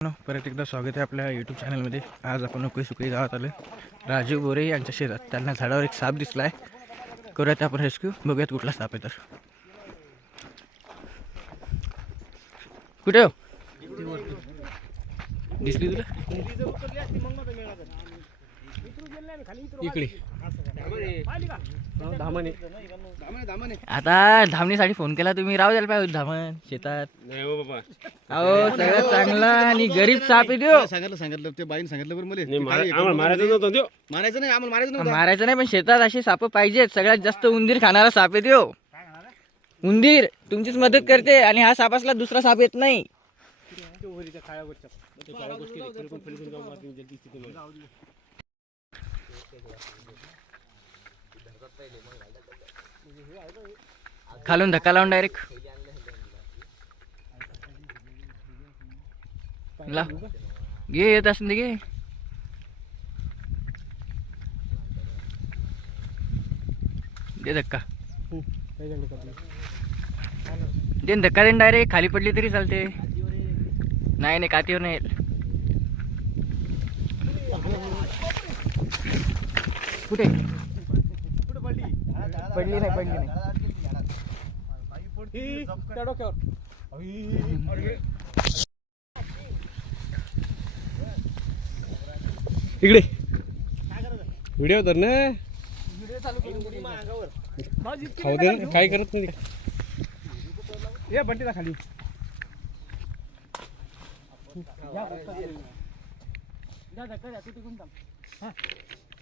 परत एकदा स्वागत आहे आपल्या यूट्यूब चॅनलमध्ये आज आपण नोकरी सुकळी गावात आलो राजीव बोरे यांच्या शेतात. त्यांना झाडावर एक साप दिसला आहे करूयात आपण रेस्क्यू बघूयात कुठला साप आहे तर. कुठे हो? दिसली तुला? इकडे. आता धामणीसाठी फोन केला तुम्ही. राहू द्यायला पाहिजे धामण शेतात. नाही हो बाबा. अहो सगळ्यात चांगला आणि गरीब साप देऊ सांगितलं सांगितलं. ते बाईन सांगितलं बरं मला. मारायचं नव्हतं देऊ मारायचं नाही आम्हाला मारायचं नव्हतं. मारायचं नाही पण शेतात असे साप पाहिजेत. सगळ्यात जास्त उंदीर खाणारा साप आहे देव उंदीर तुमचीच मदत करते आणि हा साप असला दुसरा साप येत नाही. खालून धक्का लावून डायरेक्ट ला. घे येत असेल घे. दे धक्का. दे धक्का देन डायरेक्ट खाली पडली तरी चालते. नाही नाही कातीवर नाही येत. कुठे? पडली नाही पडली नाही. इकडे. व्हिडिओ तर ना. खाऊ दे ना, काय करत नाही. ये बंटीला खाली.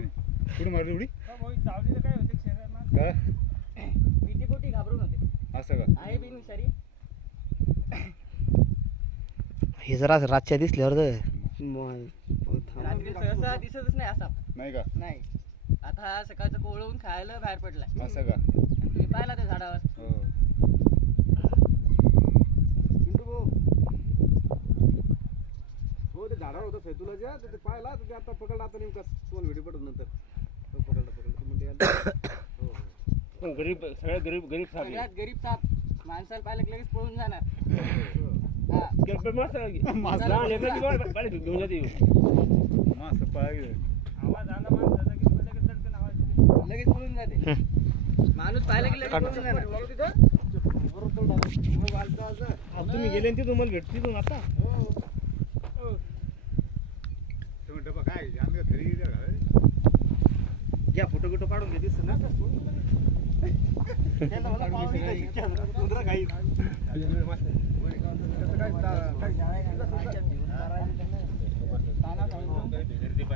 कुठे मारली उडी? का घाबरून होते. असं का? आहे बी हुशारी. हे जरा रातच्या दिसल्यावर तर. रात्री सहसा दिसतच नाही असा. नाही का? नाही. आता हा सकाळचं कोवळवून खायला बाहेर पडलाय. असं का? तुम्ही पाहिला त्या झाडावर? हो. हो ते झाडावर होतं फेतुला ज्या ते पाहिला तर ते आता पकडला आता नेमका तुम्हाला व्हिडिओ पाठवून नंतर. तो पकडला पकडला. ते म्हणते याला- हो हो. पण गरीब सगळ्या गरीब गरीब आहे. सगळ्यात गरीब साप. माणसाला पाहिलं की लगेच पळून जाणार. हा. गरीब माणसं आहे. लहान लेकरं बी बाळ- बाळ घेऊन जाते मास पळाली लगेच पळून जाते. माणूस पाहिलं की लगेच पळून जाणार. तुम्ही गेले ना तिथून मला भेट तिथून आता. तुम्ही आम्ही घरी? या फोटो बिटो काढून घे दिसत ना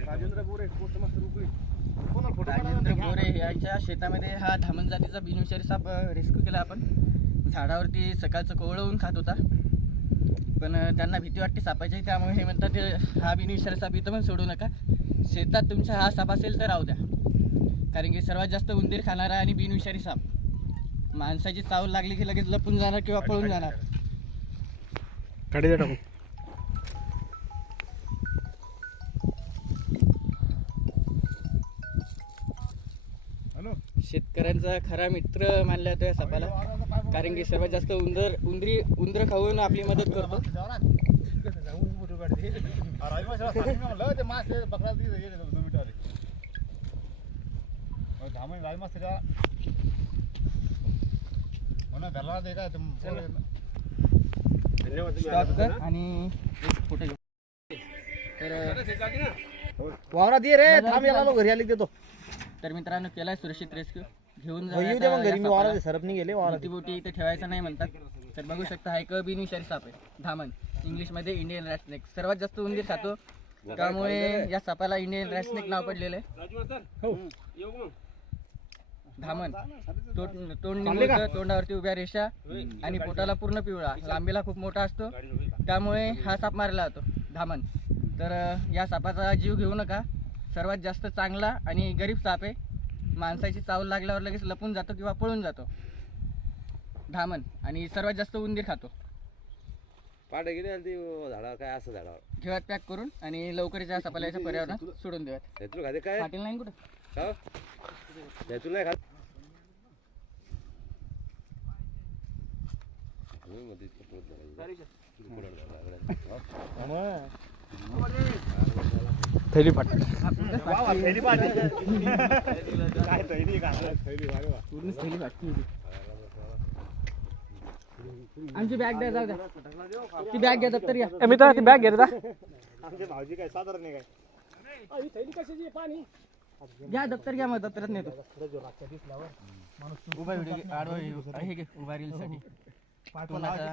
राजेंद्र बोरे पोस्ट मास्टर उकळी कोणाला फोटो राजेंद्र गोरे यांच्या शेतामध्ये हा धामण जातीचा बिनविषारी साप रेस्क्यू केला आपण. झाडावरती सकाळचं कोवळवून खात होता. पण त्यांना भीती वाटते सापाची त्यामुळे हे म्हणतात ते हा बिनविषारी साप इथं पण सोडू नका. शेतात तुमचा हा साप असेल तर राहू द्या. कारण की सर्वात जास्त उंदीर खाणारा आणि बिनविषारी साप. माणसाची चावल लागली की लगेच लपून जाणार किंवा पळून जाणार. टाकू. शेतकऱ्यांचा खरा मित्र मानला जातो या सापाला कारण की सर्वात जास्त उंदर उंदरी उंदर खाऊन आपली मदत करतो. मास आणि फोटो घेऊ. तर वावरात ये रे थांब याला घरी आली देतो. तर मित्रांनो केलाय सुरक्षित रेस्क्यू. घेऊन हो, येऊ दे मग घरी मी गेले बोटी इथे ठेवायचं नाही म्हणतात. तर बघू शकता हा एक बिनविषारी साप आहे धामण. इंग्लिशमध्ये इंडियन रॅट स्नेक सर्वात जास्त उंदीर खातो. त्यामुळे या सापाला इंडियन रॅट स्नेक नाव पडलेलं आहे. हो. येऊ मग धामण. तोंड तोंड निघतं तोंडावरती उभ्या रेषा आणि पोटाला पूर्ण पिवळा. लांबीला खूप मोठा असतो. त्यामुळे हा साप मारला जातो. धामण. तर या सापाचा जीव घेऊ नका. सर्वात जास्त चांगला आणि गरीब साप आहे. माणसाची चावल लागल्यावर लगेच लपून जातो किंवा पळून जातो. धामण आणि सर्वात जास्त उंदीर खातो. पाठ गेली आणि ती झाडा काय असं झाडावर? ठेवात पॅक करून आणि लवकरच या सापाला याच्या पर्यावरणात सोडून देऊयात. खाते काय? पाटील नाही कुठं? का त्यातून नाही खात? म्हणून मध्ये इतकं पोट धरायचं. थैली फाट. थैली फाटली. आमची बॅग द्या जाऊ द्या. ती बॅग घ्या दप्तर घ्या मित्रा ती बॅग घेत घ्या दप्तर घ्या मग दप्तरात नेतो. उभा व्हिडिओ आडवा हे घे उभा रील साठी. तोंडाचा